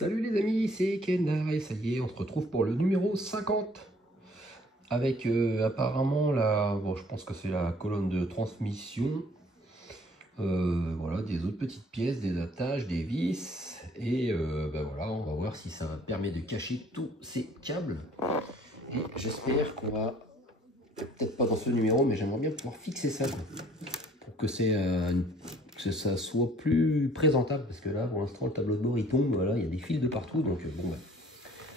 Salut les amis, c'est Kendar et ça y est, on se retrouve pour le numéro 50 avec apparemment bon, je pense que c'est la colonne de transmission, voilà, des autres petites pièces, des attaches, des vis et voilà, on va voir si ça permet de cacher tous ces câbles et j'espère qu'on va, peut-être pas dans ce numéro, mais j'aimerais bien pouvoir fixer ça pour que ça soit plus présentable, parce que là pour l'instant le tableau de bord il tombe, voilà, il y a des fils de partout, donc bon,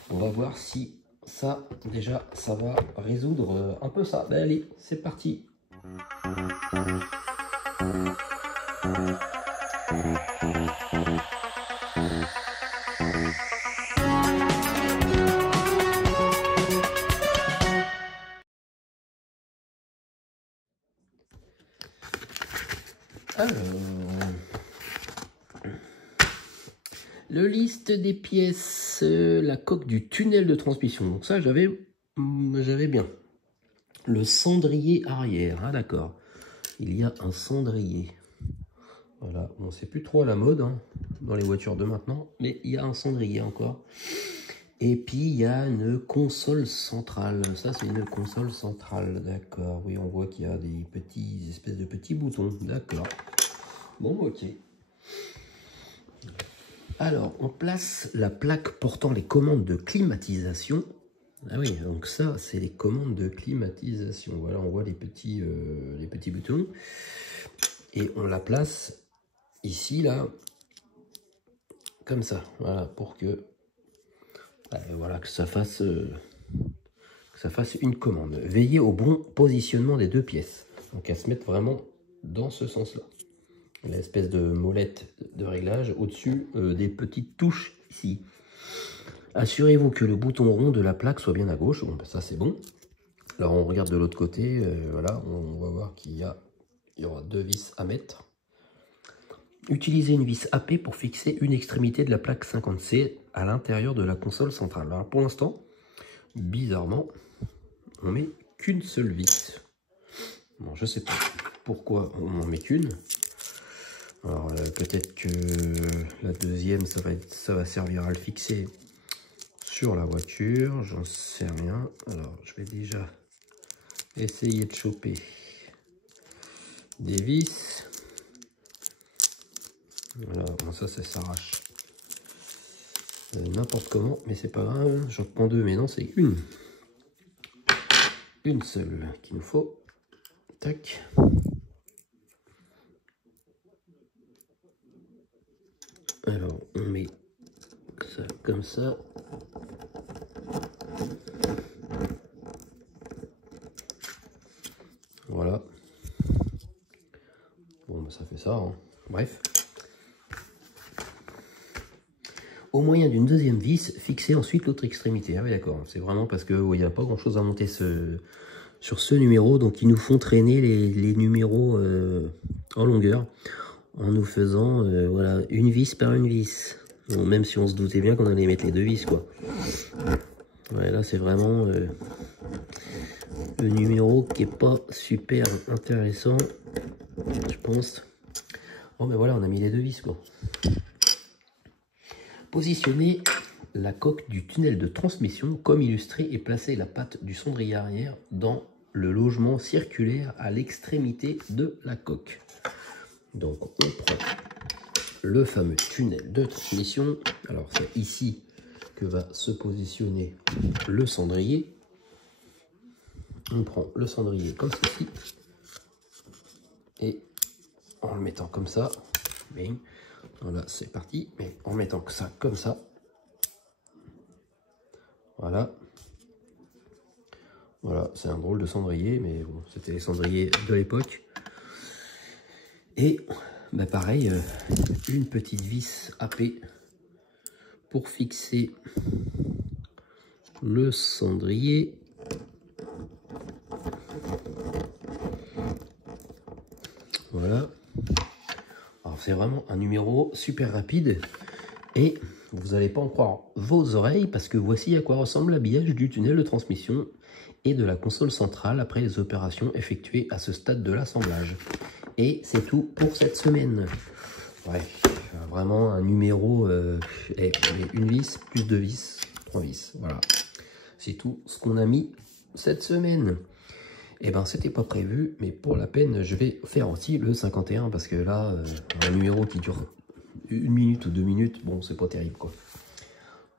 on va voir si ça déjà ça va résoudre un peu ça. Ben allez, c'est parti. Alors, le liste des pièces, la coque du tunnel de transmission. Donc ça, j'avais bien. Le cendrier arrière, ah d'accord. Il y a un cendrier. Voilà, bon, c'est plus trop à la mode hein, dans les voitures de maintenant, mais il y a un cendrier encore. Et puis il y a une console centrale. Ça, c'est une console centrale, d'accord. Oui, on voit qu'il y a des espèces de petits boutons, d'accord. Bon, ok. Alors, on place la plaque portant les commandes de climatisation. Ah oui, donc ça, c'est les commandes de climatisation. Voilà, on voit les petits boutons. Et on la place ici, là, comme ça. Voilà, pour que, voilà, que ça fasse une commande. Veillez au bon positionnement des deux pièces. Donc, à se mettre vraiment dans ce sens-là. L'espèce de molette de réglage au-dessus des petites touches ici. Assurez-vous que le bouton rond de la plaque soit bien à gauche. Bon, ben ça c'est bon. Alors on regarde de l'autre côté. Voilà, on va voir qu'il y aura deux vis à mettre. Utilisez une vis AP pour fixer une extrémité de la plaque 50C à l'intérieur de la console centrale. Alors pour l'instant, bizarrement, on met qu'une seule vis. Bon, je sais pas pourquoi on n'en met qu'une. Alors peut-être que la deuxième, ça va servir à le fixer sur la voiture, j'en sais rien. Alors je vais déjà essayer de choper des vis. Voilà, bon, ça s'arrache n'importe comment, mais c'est pas grave. J'en prends deux, mais non, c'est une seule qu'il nous faut. Tac. Alors on met ça comme ça. Voilà. Bon, bah, ça fait ça. Hein. Bref. Au moyen d'une deuxième vis, fixez ensuite l'autre extrémité. Ah oui, d'accord. C'est vraiment parce qu'il n'y a pas grand chose à monter sur ce numéro. Donc, ils nous font traîner les numéros en longueur en nous faisant voilà, une vis par une vis. Bon, même si on se doutait bien qu'on allait mettre les deux vis, quoi. Ouais, là, c'est vraiment le numéro qui est pas super intéressant, je pense. Oh, mais voilà, on a mis les deux vis, quoi. Positionnez la coque du tunnel de transmission comme illustré et placez la patte du cendrier arrière dans le logement circulaire à l'extrémité de la coque. Donc, on prend le fameux tunnel de transmission. Alors, c'est ici que va se positionner le cendrier. On prend le cendrier comme ceci et en le mettant comme ça, bing, voilà, c'est parti, mais en mettant ça comme ça, voilà, c'est un drôle de cendrier, mais bon, c'était les cendriers de l'époque. Et bah pareil, une petite vis AP pour fixer le cendrier. Voilà. Alors c'est vraiment un numéro super rapide et vous n'allez pas en croire vos oreilles parce que voici à quoi ressemble l'habillage du tunnel de transmission et de la console centrale après les opérations effectuées à ce stade de l'assemblage. Et c'est tout pour cette semaine. Ouais, vraiment un numéro, une vis, plus deux vis, 3 vis, voilà. C'est tout ce qu'on a mis cette semaine. Et ben c'était pas prévu, mais pour la peine, je vais faire aussi le 51, parce que là, un numéro qui dure 1 minute ou 2 minutes, bon, c'est pas terrible, quoi.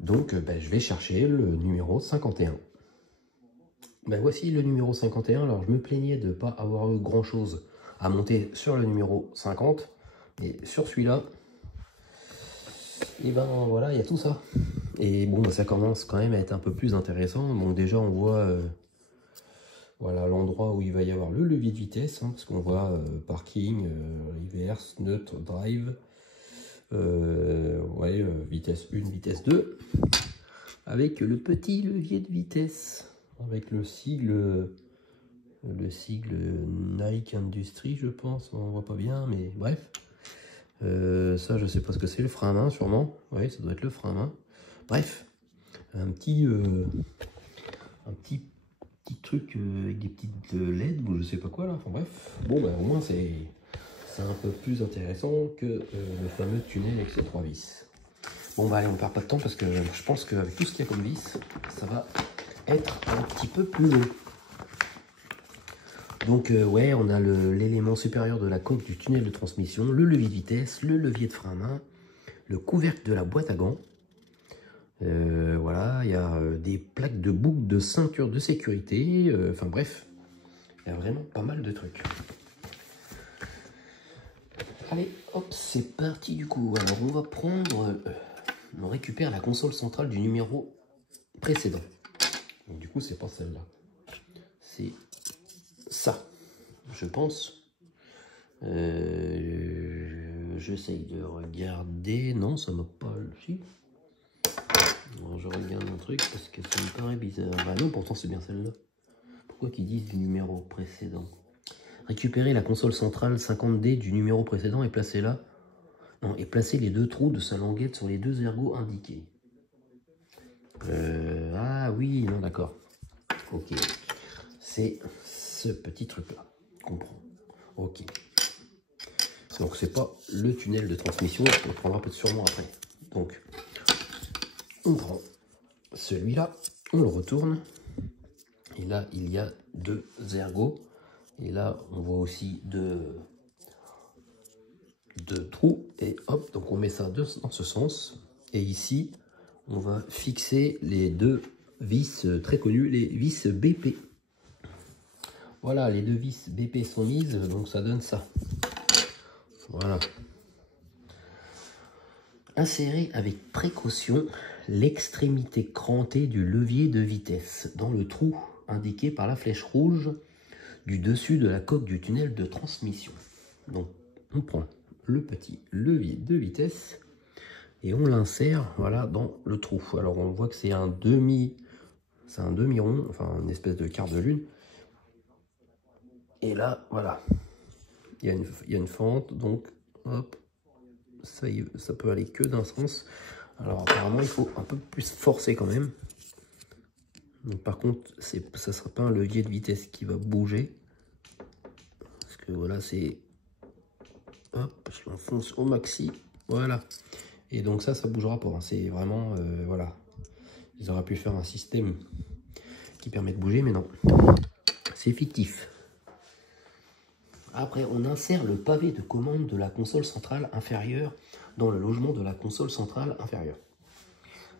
Donc, ben, je vais chercher le numéro 51. Ben, voici le numéro 51. Alors, je me plaignais de ne pas avoir eu grand-chose à monter sur le numéro 50. Et sur celui-là, et ben voilà, il y a tout ça. Et bon, ben, ça commence quand même à être un peu plus intéressant. Donc déjà, on voit voilà l'endroit où il va y avoir le levier de vitesse, hein, parce qu'on voit parking, reverse, neutre, drive, vitesse 1, vitesse 2, avec le petit levier de vitesse, avec le sigle Nike Industry, je pense, on voit pas bien, mais bref. Ça, je sais pas ce que c'est, le frein à main, sûrement. Oui, ça doit être le frein à main. Bref, un petit truc avec des petites LED ou je sais pas quoi là. Enfin bref, bon, bah, au moins c'est un peu plus intéressant que le fameux tunnel avec ses 3 vis. Bon, bah allez, on perd pas de temps parce que je pense qu'avec tout ce qu'il y a comme vis, ça va être un petit peu plus long. Donc ouais, on a l'élément supérieur de la coque du tunnel de transmission, le levier de vitesse, le levier de frein à main, le couvercle de la boîte à gants. Voilà, il y a des plaques de boucle de ceinture de sécurité. Enfin bref, il y a vraiment pas mal de trucs. Allez, hop, c'est parti du coup. Alors on va prendre, on récupère la console centrale du numéro précédent. Donc du coup, c'est pas celle-là. C'est ça, je pense. J'essaye de regarder. Non, ça m'a pas... Si. Alors, je regarde un truc parce que ça me paraît bizarre. Ah non, pourtant c'est bien celle-là. Pourquoi qu'ils disent du numéro précédent? Récupérer la console centrale 50D du numéro précédent et placer là. Non, et placer les 2 trous de sa languette sur les 2 ergots indiqués. Ah oui, non, d'accord. Ok. C'est ce petit truc-là qu'on prend. Ok. Donc c'est pas le tunnel de transmission, on le prendra peut-être sûrement après. Donc on prend celui-là, on le retourne. Et là, il y a 2 ergots. Et là, on voit aussi deux trous. Et hop, donc on met ça dans ce sens. Et ici, on va fixer les 2 vis très connues, les vis BP. Voilà, les 2 vis BP sont mises, donc ça donne ça. Voilà. Insérer avec précaution l'extrémité crantée du levier de vitesse dans le trou indiqué par la flèche rouge du dessus de la coque du tunnel de transmission. Donc on prend le petit levier de vitesse et on l'insère voilà dans le trou. Alors on voit que c'est un demi-rond, enfin une espèce de quart de lune. Et là voilà, il y a une fente, donc hop, ça peut aller que d'un sens. Alors apparemment il faut un peu plus forcer quand même. Donc, par contre ça ne sera pas un levier de vitesse qui va bouger. Parce que voilà, c'est... Hop, je l'enfonce au maxi. Voilà. Et donc ça bougera pas. C'est vraiment... voilà. Ils auraient pu faire un système qui permet de bouger, mais non. C'est fictif. Après, on insère le pavé de commande de la console centrale inférieure dans le logement de la console centrale inférieure.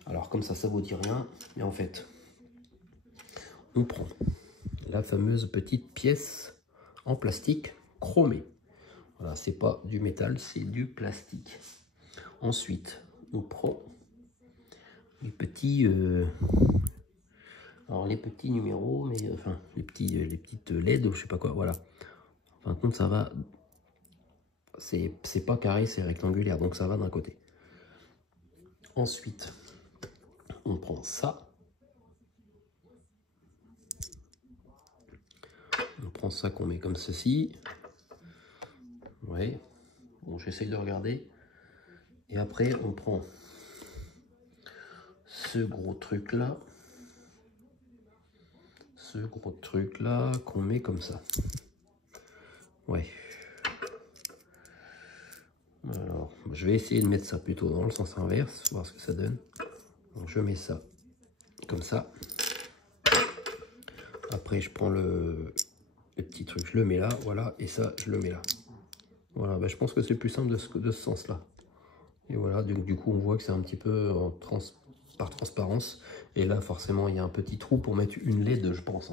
Alors, comme ça vous dit rien. Mais en fait, on prend la fameuse petite pièce en plastique chromée. Voilà, c'est pas du métal, c'est du plastique. Ensuite, on prend les petits, alors les petits numéros, mais enfin les petites LED, je sais pas quoi. Voilà. En fin de compte, ça va. C'est pas carré, c'est rectangulaire, donc ça va d'un côté. Ensuite, on prend ça. On prend ça qu'on met comme ceci. Ouais. Bon, j'essaye de regarder. Et après, on prend ce gros truc là. Ce gros truc là qu'on met comme ça. Ouais. Alors, je vais essayer de mettre ça plutôt dans le sens inverse, voir ce que ça donne. Donc je mets ça comme ça. Après je prends le petit truc, je le mets là, voilà, et ça je le mets là. Voilà, ben, je pense que c'est plus simple de ce sens-là. Et voilà, donc du coup on voit que c'est un petit peu par transparence. Et là forcément il y a un petit trou pour mettre une LED, je pense.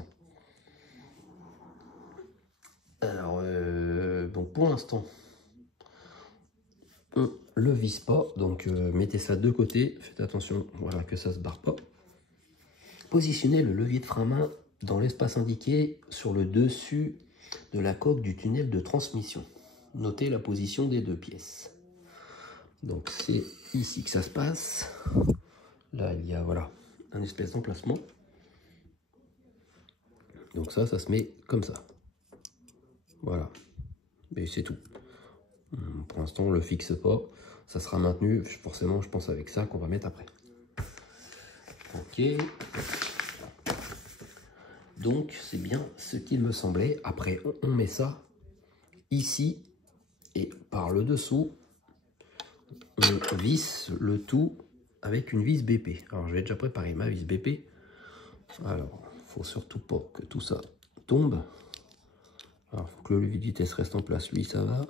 Alors, donc pour l'instant, on le visse pas, donc mettez ça de côté, faites attention, voilà, que ça se barre pas. Positionnez le levier de frein main dans l'espace indiqué sur le dessus de la coque du tunnel de transmission. Notez la position des deux pièces. Donc c'est ici que ça se passe. Là il y a voilà un espèce d'emplacement. Donc ça se met comme ça. Voilà. Mais c'est tout. Pour l'instant on le fixe pas. Ça sera maintenu forcément, je pense, avec ça qu'on va mettre après. Ok. Donc c'est bien ce qu'il me semblait. Après on met ça ici et par le dessous on visse le tout avec une vis BP. Alors je vais déjà préparer ma vis BP. Alors faut surtout pas que tout ça tombe. Alors faut que le levier de vitesse reste en place, lui ça va.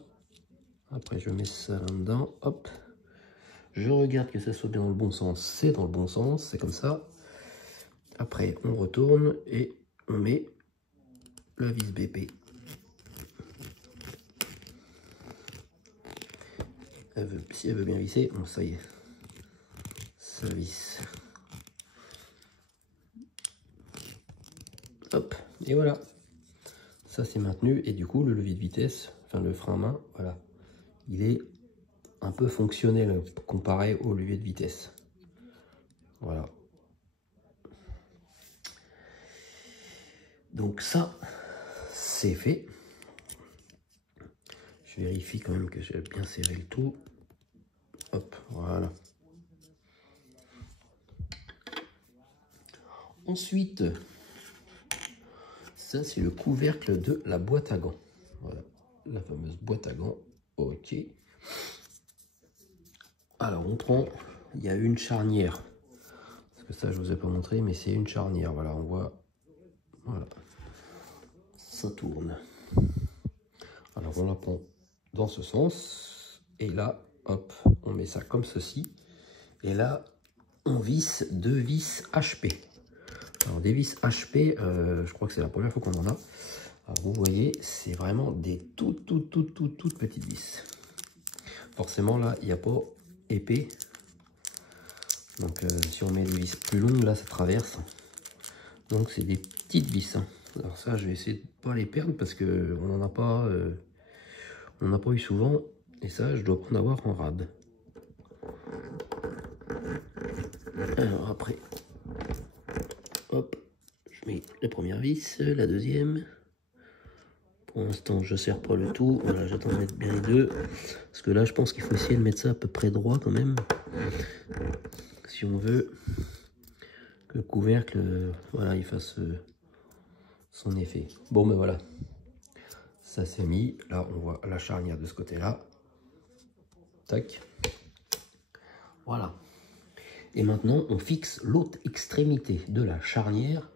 Après je mets ça là-dedans, hop. Je regarde que ça soit bien dans le bon sens, c'est dans le bon sens, c'est comme ça. Après on retourne et on met la vis BP. Si elle veut bien visser, bon ça y est, ça visse. Hop, et voilà. Ça c'est maintenu et du coup le levier de vitesse, enfin le frein à main, voilà, il est un peu fonctionnel comparé au levier de vitesse. Voilà. Donc ça, c'est fait. Je vérifie quand même que j'ai bien serré le tout. Hop, voilà. Ensuite, ça c'est le couvercle de la boîte à gants. Voilà, la fameuse boîte à gants. Ok. Alors on prend, il y a une charnière. Parce que ça je vous ai pas montré, mais c'est une charnière. Voilà, on voit. Voilà. Ça tourne. Alors on la prend dans ce sens. Et là, hop, on met ça comme ceci. Et là, on visse deux vis HP. Alors des vis HP, je crois que c'est la première fois qu'on en a. Alors, vous voyez, c'est vraiment des toutes petites vis. Forcément là, il n'y a pas épais. Donc si on met des vis plus longues, là ça traverse. Donc c'est des petites vis. Hein. Alors ça, je vais essayer de ne pas les perdre parce que on n'en a pas, eu souvent. Et ça, je dois pas en avoir en rab. Alors après, hop, je mets la première vis, la deuxième. Pour l'instant, je ne serre pas le tout. Voilà, j'attends de mettre bien les deux. Parce que là, je pense qu'il faut essayer de mettre ça à peu près droit quand même. Si on veut que le couvercle, voilà, il fasse son effet. Bon, ben voilà. Ça c'est mis. Là, on voit la charnière de ce côté-là. Tac. Voilà. Et maintenant, on fixe l'autre extrémité de la charnière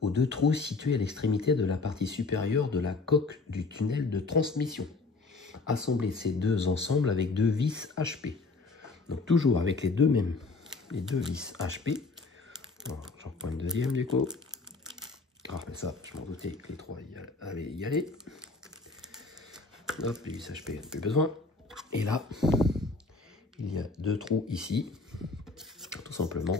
aux deux trous situés à l'extrémité de la partie supérieure de la coque du tunnel de transmission. Assembler ces deux ensemble avec deux vis HP. Donc toujours avec les deux vis HP. J'en reprends une deuxième du coup. Ah mais ça, je m'en doutais que les trois allaient y aller. Hop, les vis HP, plus besoin. Et là, il y a deux trous ici. Tout simplement.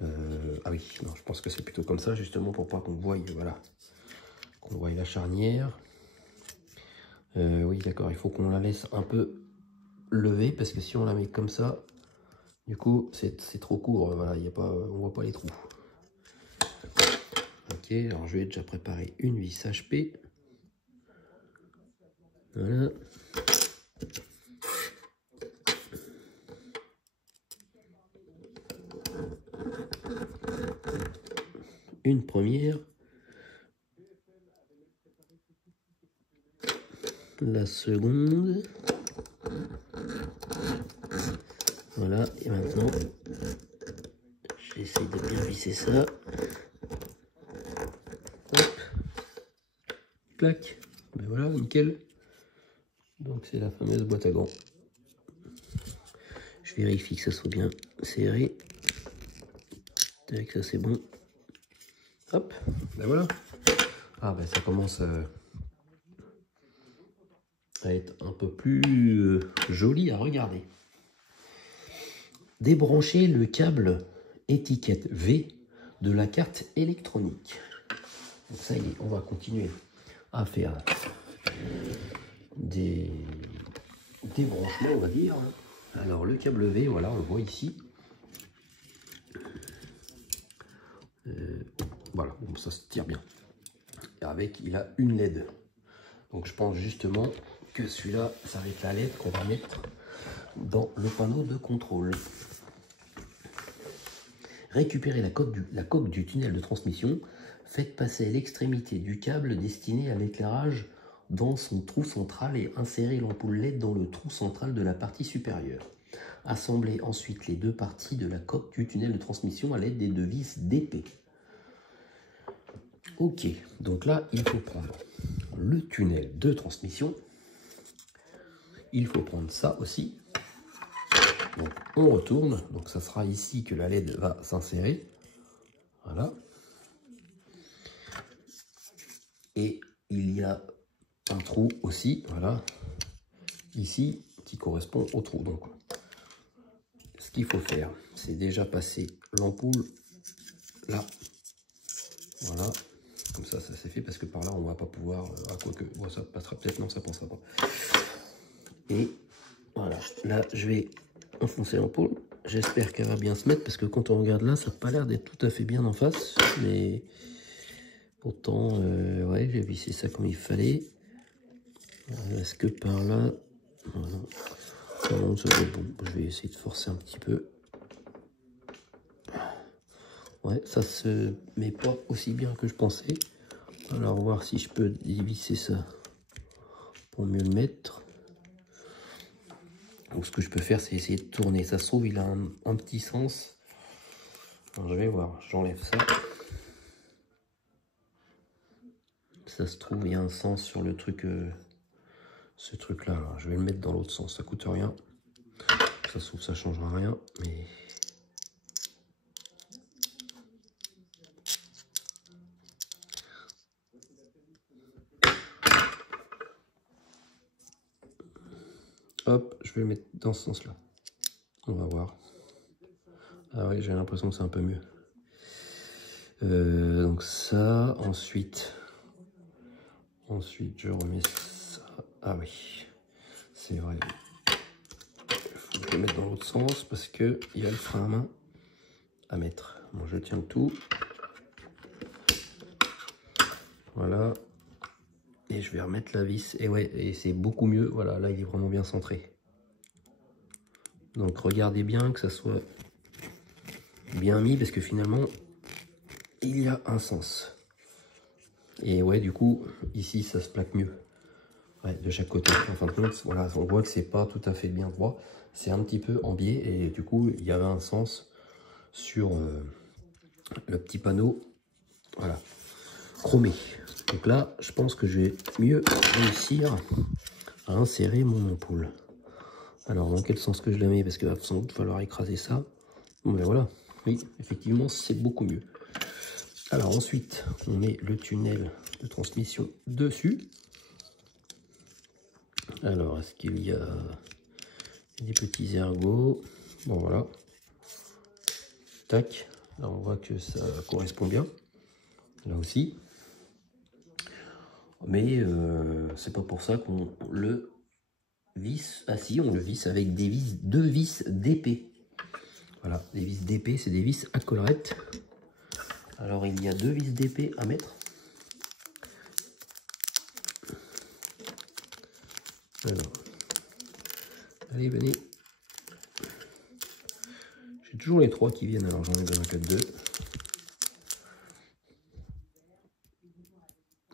Ah oui, non, je pense que c'est plutôt comme ça, justement, pour pas qu'on voie, voilà, qu'on voie la charnière. Oui, d'accord, il faut qu'on la laisse un peu levée, parce que si on la met comme ça, du coup, c'est trop court, voilà, y a pas, on voit pas les trous. Ok, alors je vais déjà préparer une vis HP. Voilà. Une première. La seconde. Voilà, et maintenant, j'essaie de bien visser ça. Hop, clac, ben voilà, nickel. Donc c'est la fameuse boîte à gants. Je vérifie que ça soit bien serré. Tac, ça c'est bon. Hop, ben voilà. Ah ben ça commence à être un peu plus joli à regarder. Débrancher le câble étiquette V de la carte électronique. Donc ça y est, on va continuer à faire des branchements, on va dire. Alors le câble V, voilà, on le voit ici. Voilà, bon, ça se tire bien. Et avec, il a une LED. Donc je pense justement que celui-là, ça va être la LED qu'on va mettre dans le panneau de contrôle. Récupérez la coque du tunnel de transmission. Faites passer l'extrémité du câble destiné à l'éclairage dans son trou central et insérez l'ampoule LED dans le trou central de la partie supérieure. Assemblez ensuite les deux parties de la coque du tunnel de transmission à l'aide des deux vis d'épée. Ok, donc là, il faut prendre le tunnel de transmission. Il faut prendre ça aussi. Donc on retourne, donc ça sera ici que la LED va s'insérer. Voilà. Et il y a un trou aussi, voilà, ici, qui correspond au trou. Donc, ce qu'il faut faire, c'est déjà passer l'ampoule là. Voilà, comme ça c'est fait, parce que par là, on va pas pouvoir, à quoi que, bon, ça passera peut-être, non, ça passera pas. Et voilà, là, je vais enfoncer l'ampoule. J'espère qu'elle va bien se mettre, parce que quand on regarde là, ça n'a pas l'air d'être tout à fait bien en face, mais pourtant, ouais, j'ai vissé ça comme il fallait. Est-ce que par là, voilà. Non, ça va être bon. Je vais essayer de forcer un petit peu. Ouais, ça se met pas aussi bien que je pensais. Alors, voir si je peux dévisser ça pour mieux le mettre. Donc, ce que je peux faire, c'est essayer de tourner. Ça se trouve, il a un petit sens. Alors, je vais voir. J'enlève ça. Ça se trouve, il y a un sens sur le truc. Ce truc-là. Alors, je vais le mettre dans l'autre sens. Ça coûte rien. Ça se trouve, ça changera rien. Mais... hop, je vais le mettre dans ce sens-là. On va voir. Ah oui, j'ai l'impression que c'est un peu mieux. Donc ça, ensuite je remets ça. Ah oui, c'est vrai. Il faut que je le mette dans l'autre sens parce que il y a le frein à main à mettre. Bon, je tiens le tout. Voilà. Et je vais remettre la vis. Et ouais, et c'est beaucoup mieux. Voilà, là il est vraiment bien centré. Donc regardez bien que ça soit bien mis parce que finalement il y a un sens. Et ouais, du coup, ici ça se plaque mieux. Ouais, de chaque côté. En fin de compte, voilà, on voit que c'est pas tout à fait bien droit. C'est un petit peu en biais et du coup, il y avait un sens sur le petit panneau. Voilà, chromé. Donc là, je pense que je vais mieux réussir à insérer mon ampoule. Alors, dans quel sens que je la mets? Parce qu'il va sans doute falloir écraser ça. Bon, ben voilà. Oui, effectivement, c'est beaucoup mieux. Alors ensuite, on met le tunnel de transmission dessus. Alors, est-ce qu'il y a des petits ergots? Bon, voilà. Tac. Là, on voit que ça correspond bien. Là aussi. Mais c'est pas pour ça qu'on le visse. Ah si, on le visse avec des vis, deux vis d'épée. Voilà, les vis d'épée, c'est des vis à collerette. Alors, il y a deux vis d'épée à mettre. Alors, allez, venez. J'ai toujours les trois qui viennent, alors j'en ai besoin que deux.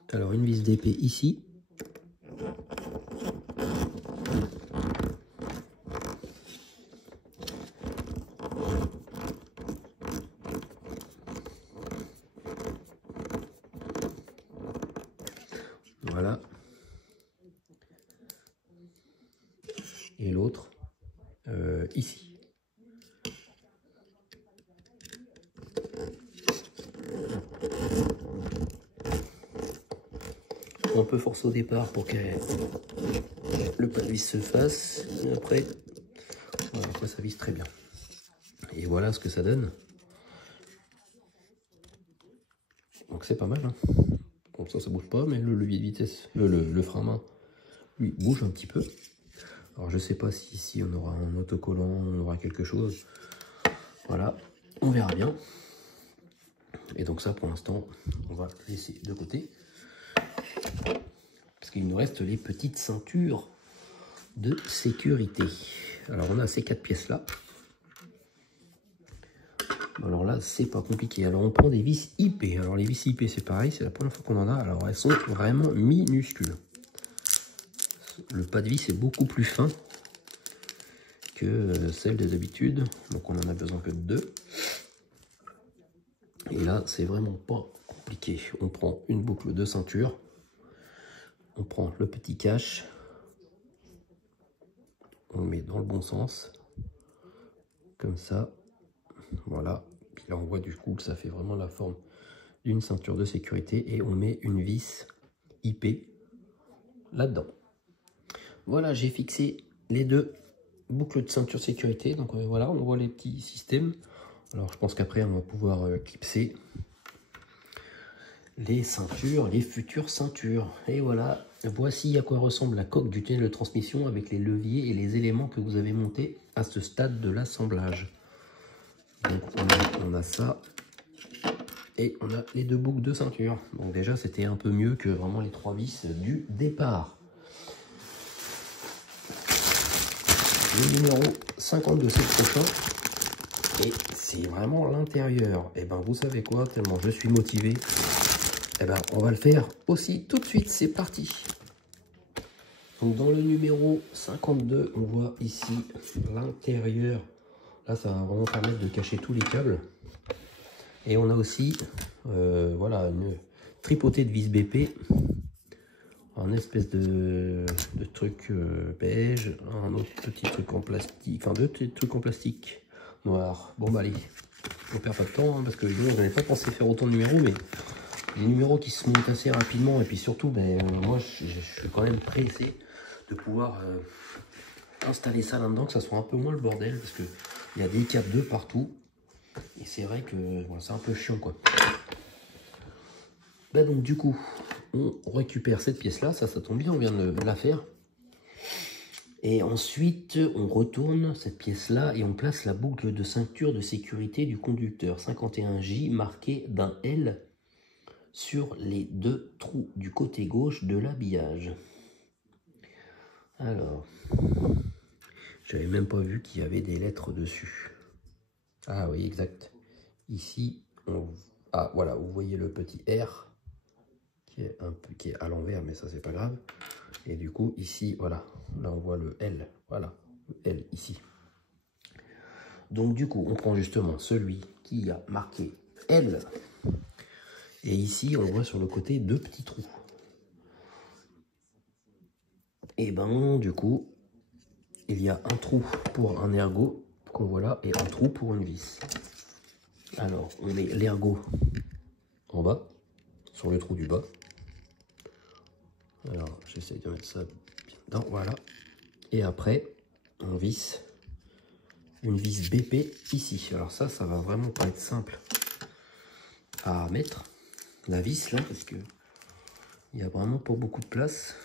Alors, une vis d'épée ici. ici. On peut forcer au départ pour que le pas de vis se fasse. Et après, voilà, après ça visse très bien. Et voilà ce que ça donne. Donc c'est pas mal. Hein. Comme ça bouge pas, mais le levier de vitesse, le frein à main, lui, bouge un petit peu. Alors je sais pas si ici on aura un autocollant, on aura quelque chose. Voilà, on verra bien. Et donc ça pour l'instant, on va laisser de côté. Parce qu'il nous reste les petites ceintures de sécurité. Alors on a ces 4 pièces là. Alors là c'est pas compliqué. Alors on prend des vis IP. Alors les vis IP c'est pareil, c'est la première fois qu'on en a. Alors elles sont vraiment minuscules. Le pas de vis est beaucoup plus fin que celle des habitudes. Donc on en a besoin que de 2. Et là c'est vraiment pas compliqué. On prend une boucle de ceinture. On prend le petit cache. On le met dans le bon sens. Comme ça. Voilà. Puis là on voit du coup que ça fait vraiment la forme d'une ceinture de sécurité. Et on met une vis IP là-dedans. Voilà, j'ai fixé les 2 boucles de ceinture sécurité. Donc voilà, on voit les petits systèmes. Alors je pense qu'après on va pouvoir clipser les ceintures, les futures ceintures. Et voilà, voici à quoi ressemble la coque du tunnel de transmission avec les leviers et les éléments que vous avez montés à ce stade de l'assemblage. Donc on a ça et on a les 2 boucles de ceinture. Donc déjà c'était un peu mieux que vraiment les 3 vis du départ. Le numéro 52 c'est le prochain et c'est vraiment l'intérieur. Et ben vous savez quoi, tellement je suis motivé, et ben on va le faire aussi tout de suite, c'est parti. Donc dans le numéro 52 on voit ici l'intérieur. Là ça va vraiment permettre de cacher tous les câbles. Et on a aussi voilà une tripotée de vis BP. Un espèce de truc beige, un autre petit truc en plastique, enfin 2 petits trucs en plastique noir. Bon bah allez, on perd pas de temps hein, parce que je n'avais pas pensé faire autant de numéros, mais les numéros qui se montent assez rapidement et puis surtout ben, moi je suis quand même pressé de pouvoir installer ça là-dedans, que ça soit un peu moins le bordel parce que il y a des câbles de partout et c'est vrai que bon, c'est un peu chiant quoi. Bah donc du coup on récupère cette pièce là, ça tombe bien, on vient de la faire. Et ensuite on retourne cette pièce là et on place la boucle de ceinture de sécurité du conducteur 51J marquée d'un L sur les 2 trous du côté gauche de l'habillage. Alors, j'avais même pas vu qu'il y avait des lettres dessus. Ah oui, exact. Ici, ah voilà, vous voyez le petit R qui est à l'envers, mais ça c'est pas grave. Et du coup ici voilà, là on voit le L, voilà, le L ici. Donc du coup on prend justement celui qui a marqué L et ici on voit sur le côté 2 petits trous. Et ben du coup il y a un trou pour un ergot qu'on voit là et un trou pour une vis. Alors on met l'ergot en bas sur le trou du bas. Alors j'essaie de mettre ça bien dedans, voilà. Et après on visse une vis BP ici. Alors ça va vraiment pas être simple à mettre la vis là parce que il y a vraiment pas beaucoup de place.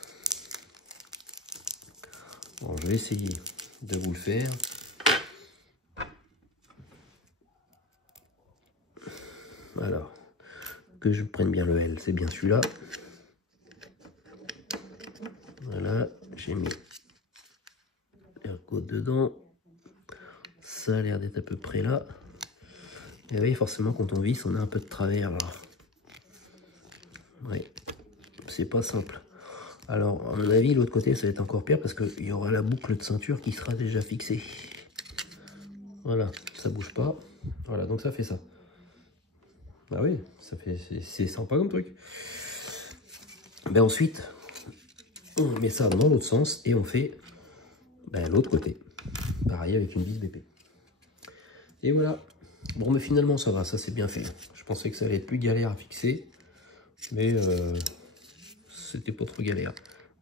Bon, je vais essayer de vous le faire. Alors que je prenne bien le L, c'est bien celui-là. Voilà, j'ai mis l'ergot dedans. Ça a l'air d'être à peu près là. Et vous voyez, forcément, quand on visse, on a un peu de travers. Oui, c'est pas simple. Alors, à mon avis, l'autre côté, ça va être encore pire parce qu'il y aura la boucle de ceinture qui sera déjà fixée. Voilà, ça bouge pas. Voilà, donc ça fait ça. Bah oui, ça fait, c'est sympa comme truc. Ben ensuite, on met ça dans l'autre sens et on fait ben, l'autre côté. pareil avec une vis BP. Et voilà. Bon, mais finalement ça va, ça c'est bien fait. Je pensais que ça allait être plus galère à fixer, mais c'était pas trop galère.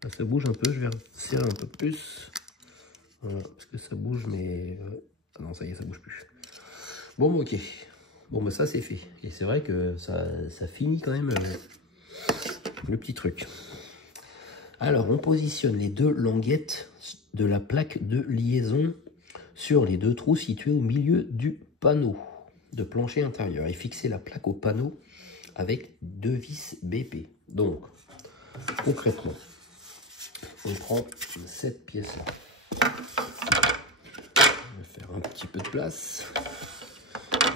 Là, ça bouge un peu, je vais serrer un peu plus. Voilà, parce que ça bouge, mais... ah non, ça y est, ça bouge plus. Bon, ok. Bon, bah ça c'est fait. Et c'est vrai que ça finit quand même le petit truc. Alors, on positionne les deux languettes de la plaque de liaison sur les deux trous situés au milieu du panneau de plancher intérieur et fixer la plaque au panneau avec deux vis BP. Donc, concrètement, on prend cette pièce-là. On va faire un petit peu de place.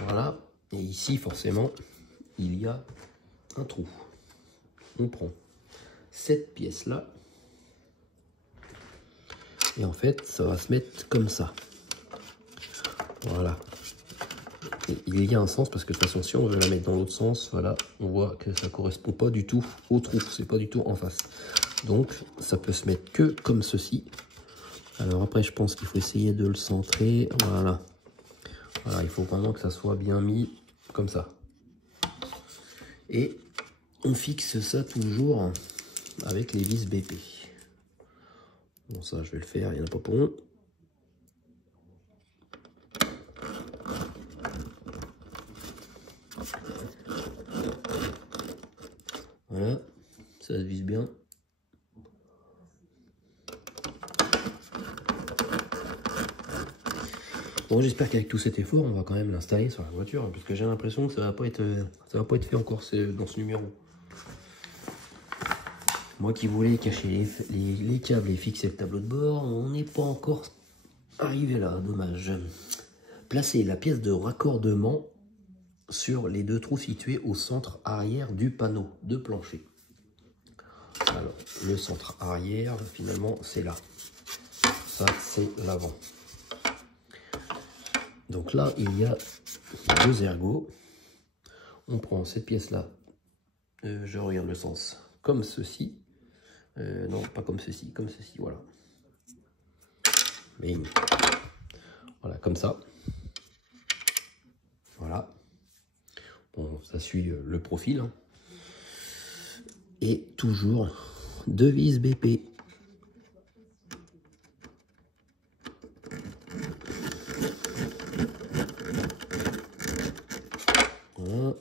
Voilà. Et ici, forcément, il y a un trou. On prend cette pièce-là. Et en fait, ça va se mettre comme ça. Voilà. Et il y a un sens parce que de toute façon, si on veut la mettre dans l'autre sens, voilà, on voit que ça ne correspond pas du tout au trou. C'est pas du tout en face. Donc, ça peut se mettre que comme ceci. Alors après, je pense qu'il faut essayer de le centrer. Voilà. Voilà, il faut vraiment que ça soit bien mis comme ça. Et on fixe ça toujours avec les vis BP. Bon, ça, je vais le faire, il n'y en a pas pour long. Voilà, ça se vise bien. Bon, j'espère qu'avec tout cet effort, on va quand même l'installer sur la voiture, hein, parce que j'ai l'impression que ça va pas être fait encore dans ce numéro. Moi qui voulais cacher les câbles et fixer le tableau de bord, on n'est pas encore arrivé là, dommage. Placer la pièce de raccordement sur les deux trous situés au centre arrière du panneau de plancher. Alors, le centre arrière, finalement, c'est là. Ça, c'est l'avant. Donc là, il y a deux ergots. On prend cette pièce-là. Je regarde le sens. Comme ceci. Non, pas comme ceci. Comme ceci, voilà. Mais voilà, comme ça. Voilà. Bon, ça suit le profil. Hein. Et toujours deux vis BP. Voilà.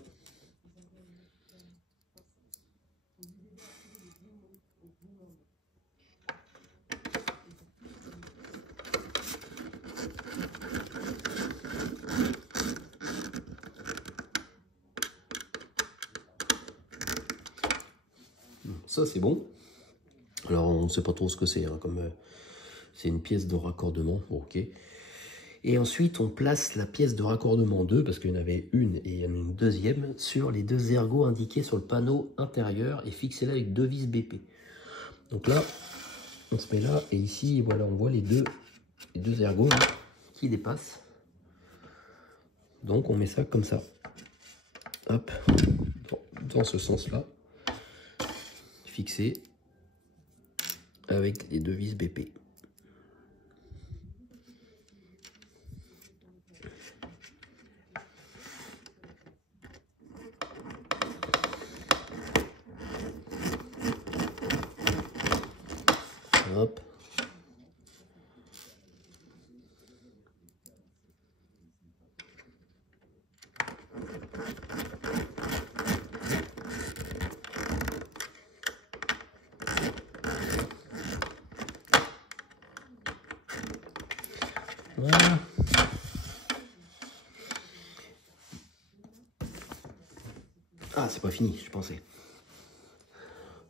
Ça c'est bon. Alors on ne sait pas trop ce que c'est, hein, comme c'est une pièce de raccordement. Bon, ok. Et ensuite on place la pièce de raccordement 2, parce qu'il y en avait une et il y en a une deuxième, sur les deux ergots indiqués sur le panneau intérieur et fixés là avec deux vis BP. Donc là, on se met là et ici, voilà, on voit les deux ergots là, qui dépassent. Donc on met ça comme ça. Hop, dans ce sens-là. Fixé avec les deux vis BP. Hop. Voilà. Ah, c'est pas fini, je pensais.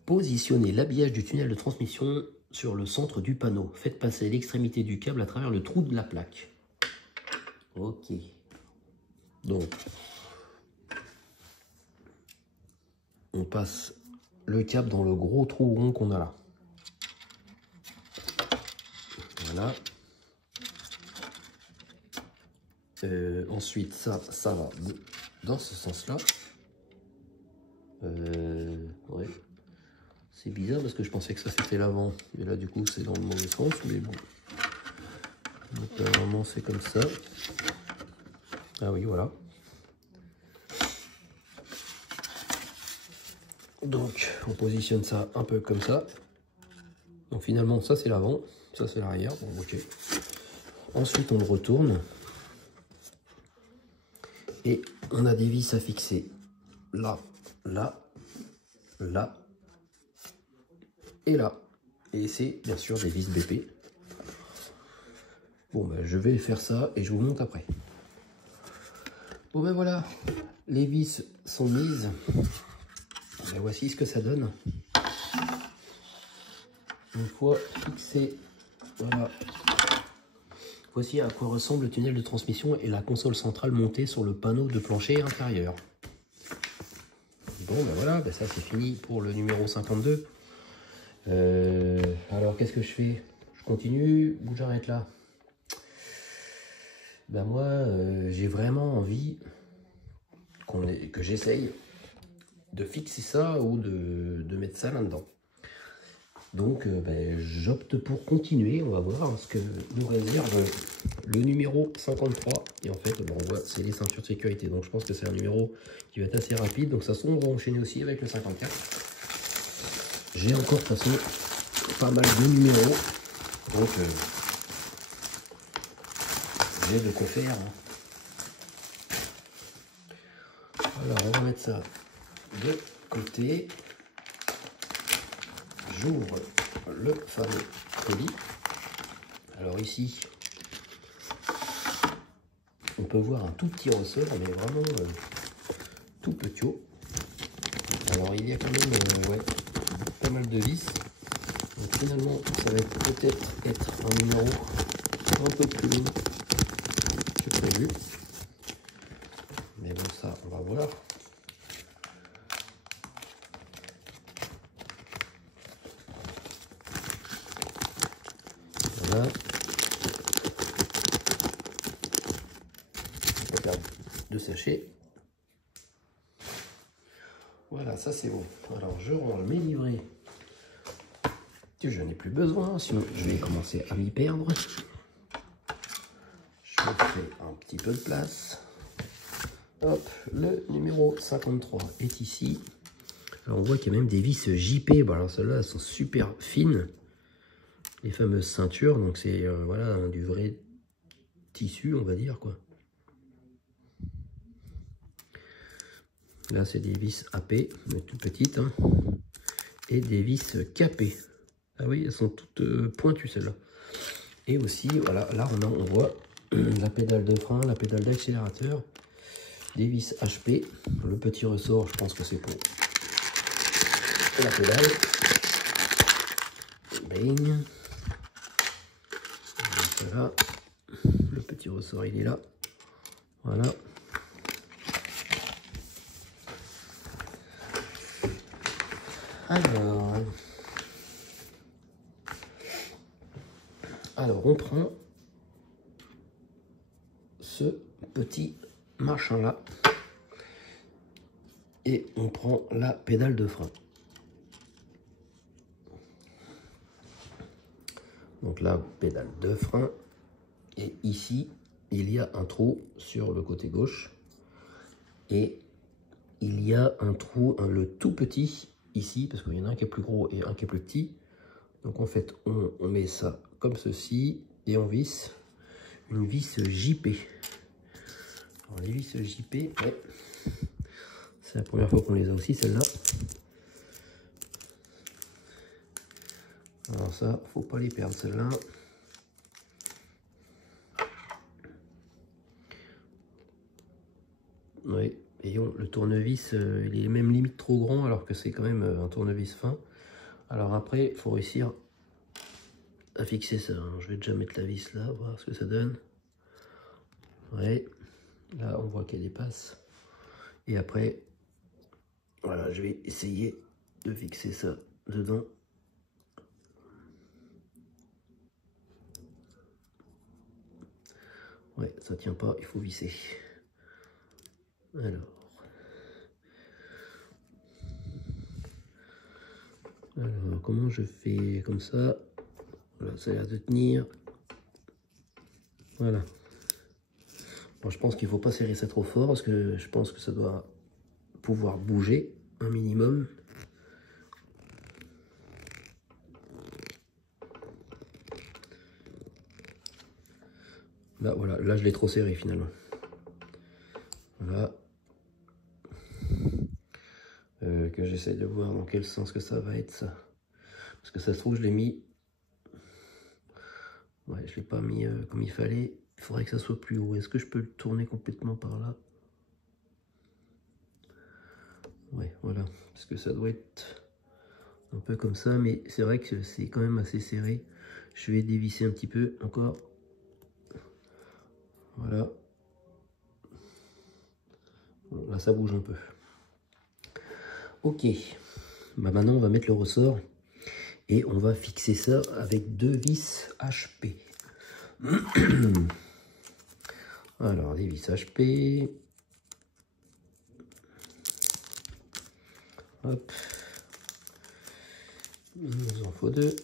Positionnez l'habillage du tunnel de transmission sur le centre du panneau. Faites passer l'extrémité du câble à travers le trou de la plaque. Ok. Donc, on passe le câble dans le gros trou rond qu'on a là. Voilà. Ensuite, ça va dans ce sens-là. Ouais. C'est bizarre parce que je pensais que ça c'était l'avant. Et là, du coup, c'est dans le mauvais sens. Mais bon. Donc normalement c'est comme ça. Ah oui, voilà. Donc on positionne ça un peu comme ça. Donc finalement ça c'est l'avant, ça c'est l'arrière. Bon, ok. Ensuite on le retourne. Et on a des vis à fixer là, là, là et là. Et c'est bien sûr des vis BP. Bon ben je vais faire ça et je vous montre après. Bon ben voilà, les vis sont mises. Ben voici ce que ça donne. Une fois fixé, voilà. Voici à quoi ressemble le tunnel de transmission et la console centrale montée sur le panneau de plancher intérieur. Bon ben voilà, ben ça c'est fini pour le numéro 52. Alors qu'est-ce que je fais? Je continue ou j'arrête là? Ben moi j'ai vraiment envie que j'essaye de fixer ça ou de mettre ça là-dedans. Donc ben, j'opte pour continuer. On va voir ce que nous réserve le numéro 53. Et en fait ben, on voit c'est les ceintures de sécurité. Donc je pense que c'est un numéro qui va être assez rapide. Donc ça se trouve on va enchaîner aussi avec le 54. J'ai encore de toute façon pas mal de numéros. Donc j'ai de quoi faire. Hein. Alors on va mettre ça de côté. J'ouvre le fameux colis. Alors ici, on peut voir un tout petit ressort, mais vraiment tout petit. Alors il y a quand même ouais, pas mal de vis. Donc finalement, ça va peut-être être un numéro un peu plus long que prévu. Mais bon, ça, on va voir. Voilà. Pas perdre de sachet. Voilà, ça c'est bon. Alors je range mes livrets que je n'ai plus besoin, sinon je vais commencer à m'y perdre. Je fais un petit peu de place. Hop, le numéro 53 est ici. Alors on voit qu'il y a même des vis JP. Bon, alors celles-là, elles sont super fines. Les fameuses ceintures, donc c'est voilà, du vrai tissu, on va dire quoi. Là, c'est des vis AP, mais toutes petites. Hein. Et des vis capées. Ah oui, elles sont toutes pointues celles-là. Et aussi, voilà, là on voit la pédale de frein, la pédale d'accélérateur, des vis HP. Le petit ressort, je pense que c'est pour la pédale. Bang. Voilà. Le petit ressort, il est là. Voilà. Alors on prend ce petit machin là et on prend la pédale de frein. Donc la pédale de frein et ici il y a un trou sur le côté gauche et il y a un trou, le tout petit ici parce qu'il y en a un qui est plus gros et un qui est plus petit. Donc en fait on met ça comme ceci et on visse une vis JP. Alors les vis JP, ouais, c'est la première fois qu'on les a aussi celle-là. Alors ça, faut pas les perdre celle-là. Oui, et le tournevis, il est même limite trop grand alors que c'est quand même un tournevis fin. Alors après, il faut réussir à fixer ça. Alors, je vais déjà mettre la vis là, voir ce que ça donne. Ouais, là on voit qu'elle dépasse. Et après, voilà, je vais essayer de fixer ça dedans. Ouais, ça tient pas, il faut visser. Alors, comment je fais comme ça? Voilà, ça a l'air de tenir. Voilà. Bon, je pense qu'il ne faut pas serrer ça trop fort parce que je pense que ça doit pouvoir bouger un minimum. Là, voilà, là je l'ai trop serré finalement. Voilà. Que j'essaie de voir dans quel sens que ça va être ça. Parce que ça se trouve, je l'ai mis... Ouais, je l'ai pas mis comme il fallait. Il faudrait que ça soit plus haut. Est-ce que je peux le tourner complètement par là? Ouais, voilà. Parce que ça doit être un peu comme ça. Mais c'est vrai que c'est quand même assez serré. Je vais dévisser un petit peu encore. Voilà. Bon, là, ça bouge un peu. Ok. Bah maintenant, on va mettre le ressort. Et on va fixer ça avec 2 vis HP. Alors, des vis HP. Hop. Il nous en faut 2.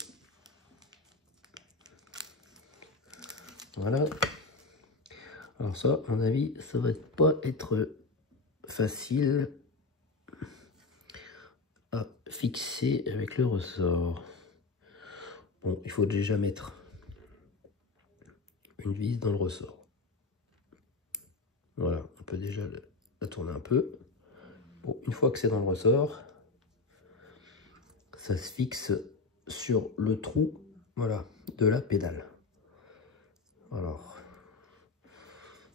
Voilà. Alors ça, à mon avis, ça va pas être facile à fixer avec le ressort. Bon, il faut déjà mettre une vis dans le ressort. Voilà, on peut déjà la tourner un peu. Bon, une fois que c'est dans le ressort, ça se fixe sur le trou, voilà, de la pédale. Alors,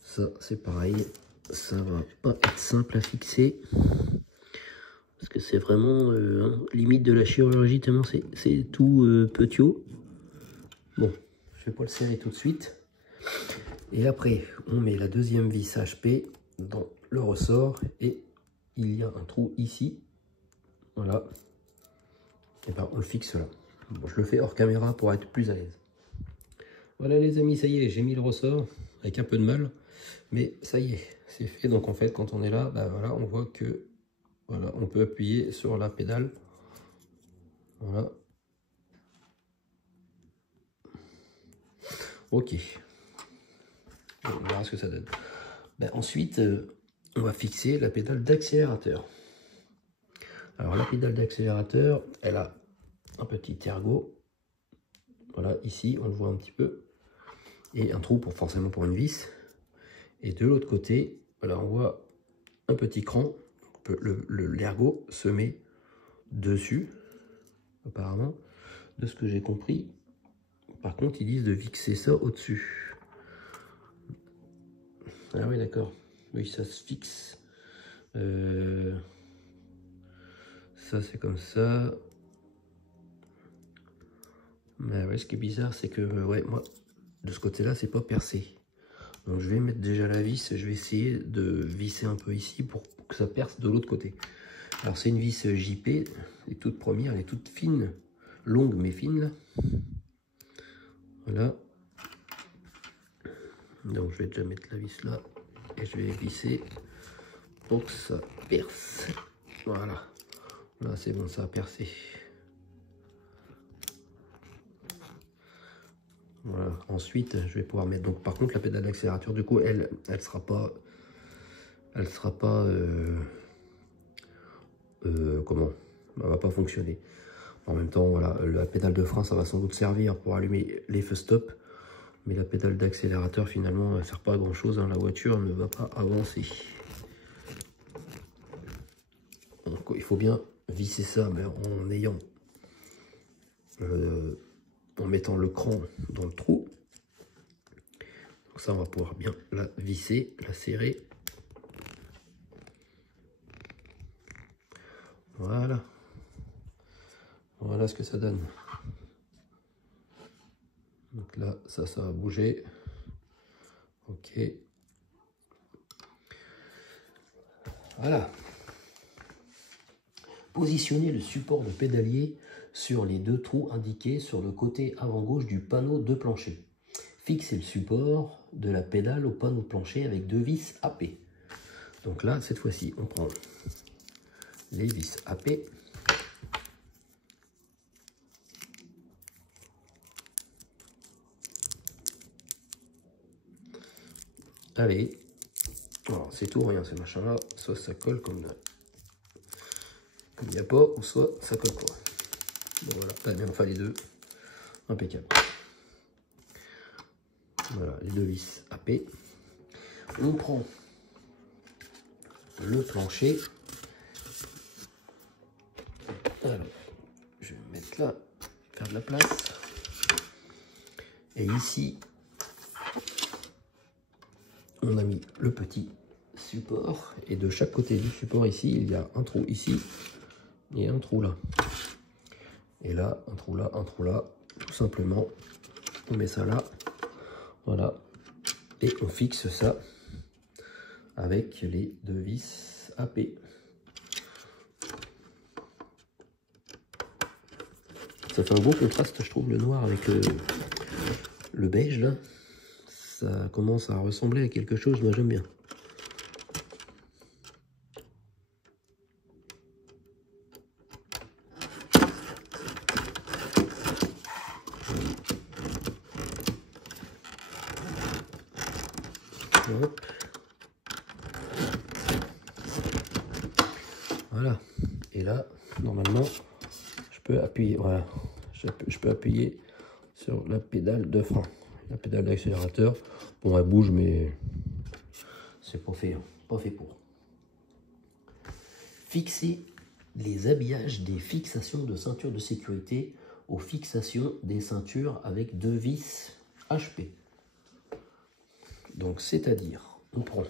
ça c'est pareil, ça va pas être simple à fixer. Parce que c'est vraiment limite de la chirurgie, tellement c'est tout petiot. Bon, je vais pas le serrer tout de suite. Et après, on met la deuxième vis HP dans le ressort. Et il y a un trou ici. Voilà. Et ben on le fixe là. Bon, je le fais hors caméra pour être plus à l'aise. Voilà les amis, ça y est, j'ai mis le ressort avec un peu de mal. Mais ça y est, c'est fait. Donc en fait, quand on est là, bah voilà, on voit que voilà, on peut appuyer sur la pédale. Voilà. Ok. On verra ce que ça donne. Ben, ensuite, on va fixer la pédale d'accélérateur. Alors la pédale d'accélérateur, elle a un petit ergot. Voilà, ici, on le voit un petit peu. Et un trou pour forcément pour une vis. Et de l'autre côté, voilà, on voit un petit cran. L'ergot se met dessus, apparemment, de ce que j'ai compris. Par contre, ils disent de fixer ça au-dessus. Ah oui, d'accord. Oui, ça se fixe. Ça, c'est comme ça. Mais ouais, ce qui est bizarre, c'est que ouais, moi, de ce côté-là, c'est pas percé. Donc, je vais mettre déjà la vis. Je vais essayer de visser un peu ici pour que ça perce de l'autre côté. Alors, c'est une vis JP. Elle est toute première, elle est toute fine. Longue, mais fine, là. Voilà. Donc, je vais déjà mettre la vis là. Et je vais visser pour que ça perce. Voilà. Là, c'est bon, ça a percé. Voilà. Ensuite, je vais pouvoir mettre. Donc, par contre, la pédale d'accélérateur, du coup, elle sera pas. Comment? Elle va pas fonctionner. En même temps, voilà, la pédale de frein, ça va sans doute servir pour allumer les feux stop. Mais la pédale d'accélérateur, finalement, elle ne sert pas à grand chose. Hein. La voiture ne va pas avancer. Donc, il faut bien visser ça, mais en ayant. En mettant le cran dans le trou. Donc ça, on va pouvoir bien la visser, la serrer. Voilà. Voilà ce que ça donne. Donc là, ça va bouger. Ok. Voilà. Positionnez le support de pédalier sur les 2 trous indiqués sur le côté avant gauche du panneau de plancher. Fixez le support de la pédale au panneau de plancher avec 2 vis AP. Donc là, cette fois-ci, on prend les vis AP. Allez, c'est tout ou rien ces machins là, soit ça colle comme il n'y a pas, ou soit ça colle pas. Bon voilà, t'as bien fait les deux, impeccable. Voilà, les deux vis AP. On prend le plancher. Alors, je vais me mettre là, faire de la place. Et ici, on a mis le petit support. Et de chaque côté du support ici, il y a un trou ici et un trou là. Et là, un trou là, un trou là. Tout simplement, on met ça là. Voilà. Et on fixe ça avec les deux vis AP. Ça fait un beau contraste, je trouve, le noir avec le beige là. Ça commence à ressembler à quelque chose, moi j'aime bien. Hop. Voilà. Et là, normalement, je peux appuyer. Voilà. Je peux appuyer sur la pédale de frein. La pédale d'accélérateur. Bon, elle bouge, mais c'est pas fait pour. Fixer les habillages des fixations de ceinture de sécurité aux fixations des ceintures avec deux vis HP. Donc, c'est-à-dire, on prend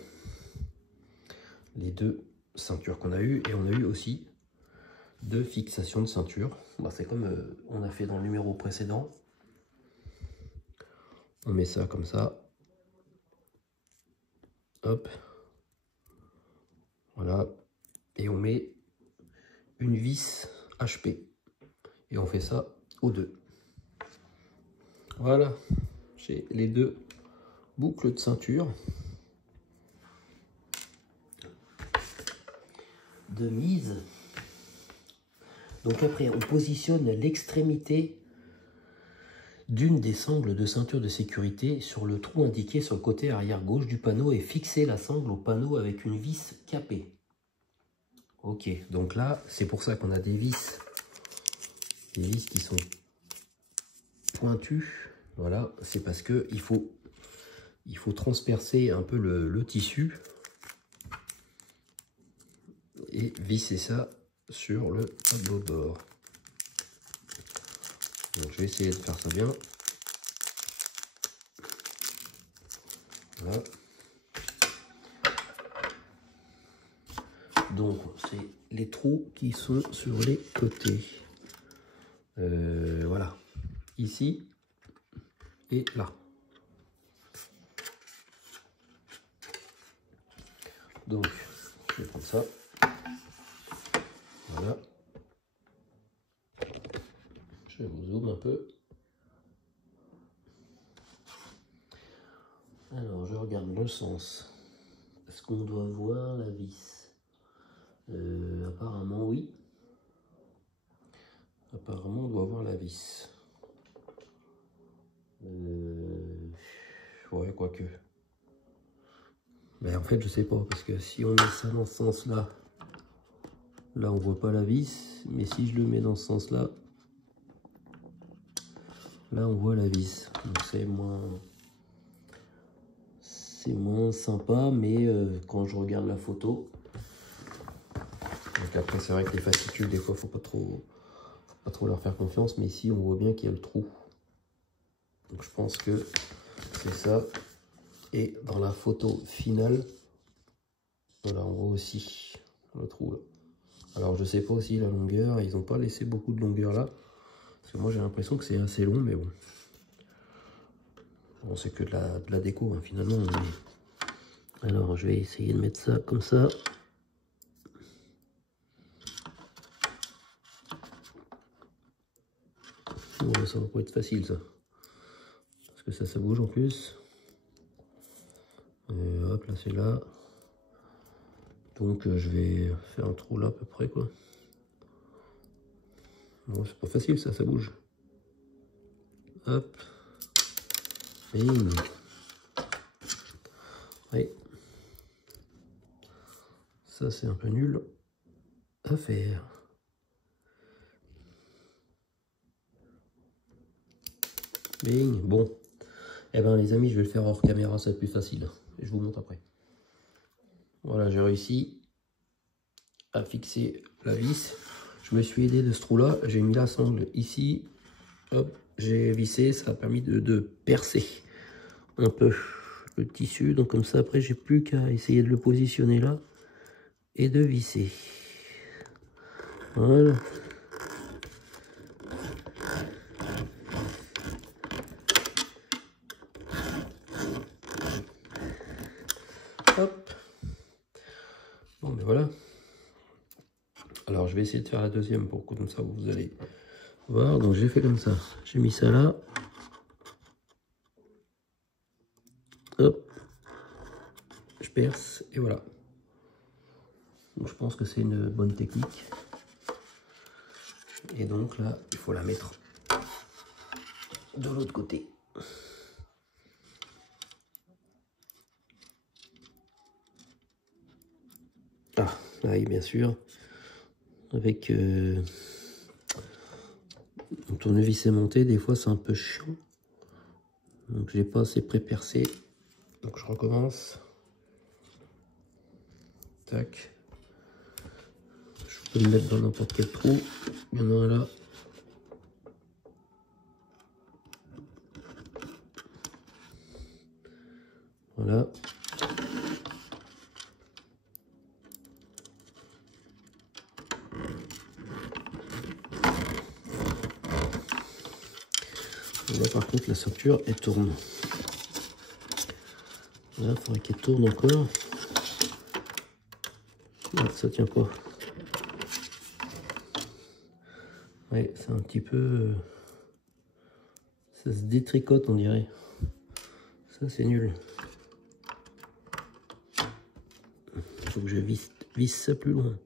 les deux ceintures qu'on a eues et on a eu aussi deux fixations de ceinture. Bah, c'est comme on a fait dans le numéro précédent. On met ça comme ça. Hop. Voilà. Et on met une vis HP. Et on fait ça aux deux. Voilà. J'ai les deux boucles de ceinture. De mise. Donc après, on positionne l'extrémité d'une des sangles de ceinture de sécurité sur le trou indiqué sur le côté arrière gauche du panneau et fixer la sangle au panneau avec une vis capée. Ok, donc là, c'est pour ça qu'on a des vis qui sont pointues. Voilà, c'est parce que il faut transpercer un peu le tissu et visser ça sur le tableau de bord. Donc je vais essayer de faire ça bien. Voilà. Donc c'est les trous qui sont sur les côtés. Voilà. Ici et là. Donc je vais prendre ça. Voilà. Je vous zoome un peu. Alors, je regarde le sens. Est-ce qu'on doit voir la vis? Apparemment, oui. Apparemment, on doit voir la vis. Ouais, quoique. Mais en fait, je sais pas, parce que si on met ça dans ce sens-là, là, on voit pas la vis. Mais si je le mets dans ce sens-là, là, on voit la vis. Donc, c'est moins sympa, mais quand je regarde la photo, donc après c'est vrai que les fascicules des fois faut pas trop leur faire confiance, mais ici on voit bien qu'il y a le trou, donc je pense que c'est ça. Et dans la photo finale, voilà, on voit aussi le trou là. Alors je sais pas aussi la longueur, ils n'ont pas laissé beaucoup de longueur là, parce que moi j'ai l'impression que c'est assez long, mais bon. Bon, c'est que de la déco hein, finalement. Mais... Alors je vais essayer de mettre ça comme ça. Bon, ça va pas être facile ça. Parce que ça bouge en plus. Et hop, là c'est là. Donc je vais faire un trou là à peu près quoi. Bon, c'est pas facile ça bouge. Hop. Et Oui. Ça, c'est un peu nul à faire. Bing. Bon. Eh ben les amis, je vais le faire hors caméra, c'est plus facile. Je vous montre après. Voilà, j'ai réussi à fixer la vis. Je me suis aidé de ce trou-là. J'ai mis la sangle ici. Hop, j'ai vissé. Ça a permis de percer un peu le tissu. Donc comme ça, après, j'ai plus qu'à essayer de le positionner là et de visser. Voilà. Hop. Bon, ben voilà. Alors, je vais essayer de faire la deuxième pour que comme ça, vous allez voir. Donc, j'ai fait comme ça. J'ai mis ça là. Hop. Je perce et voilà. Donc, je pense que c'est une bonne technique. Et donc là, il faut la mettre de l'autre côté. Ah, oui, bien sûr. Avec un tournevis aimanté, des fois c'est un peu chiant. Donc j'ai pas assez pré-percé. Donc je recommence. Tac. Je peux le mettre dans n'importe quel trou. Il y en a un là. Voilà. Là, par contre, la ceinture, elle tourne. Là, il faudrait qu'elle tourne encore. Ah, ça tient pas. Ouais, c'est un petit peu... ça se détricote, on dirait. Ça, c'est nul. Il faut que je visse ça plus loin.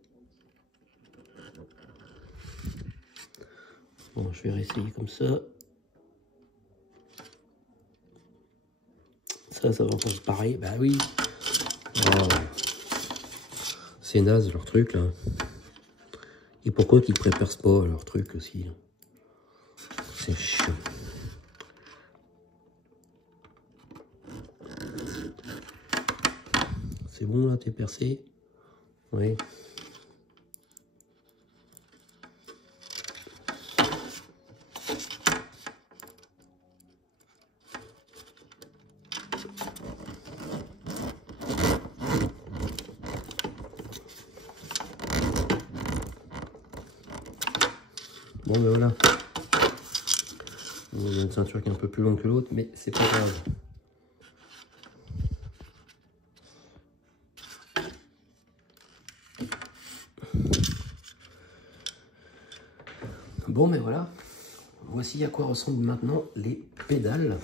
Bon, je vais réessayer comme ça. Ça va pas pareil. Bah oui. Oh. C'est naze leur truc là. Et pourquoi qu'ils préparent pas leur truc aussi? C'est chiant. C'est bon là, t'es percé? Oui. Bon ben voilà. On a une ceinture qui est un peu plus longue que l'autre, mais c'est pas grave. Bon ben voilà. Voici à quoi ressemblent maintenant les pédales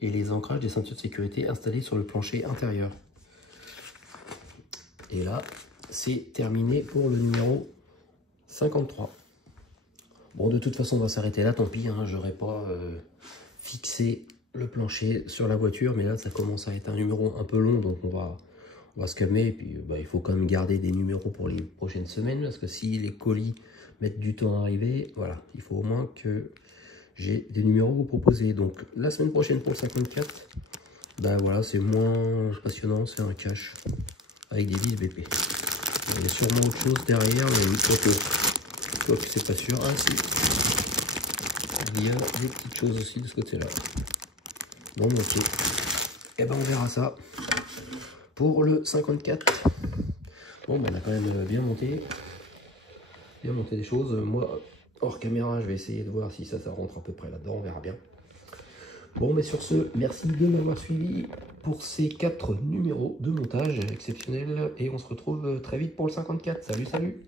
et les ancrages des ceintures de sécurité installées sur le plancher intérieur. Et là, c'est terminé pour le numéro 53. Bon, de toute façon, on va s'arrêter là, tant pis, hein, j'aurais pas fixé le plancher sur la voiture, mais là, ça commence à être un numéro un peu long, donc on va se calmer, et puis bah, il faut quand même garder des numéros pour les prochaines semaines, parce que si les colis mettent du temps à arriver, voilà, il faut au moins que j'ai des numéros à vous proposer. Donc, la semaine prochaine pour le 54, bah voilà, c'est moins passionnant, c'est un cache avec des vis BP. Il y a sûrement autre chose derrière, mais oui, quoique c'est pas sûr. Ah si, il y a des petites choses aussi de ce côté-là. Bon, ok. Et ben on verra ça pour le 54. Bon, ben on a quand même bien monté des choses. Moi, hors caméra, je vais essayer de voir si ça rentre à peu près là-dedans. On verra bien. Bon, mais sur ce, merci de m'avoir suivi pour ces 4 numéros de montage exceptionnels. Et on se retrouve très vite pour le 54. Salut, salut!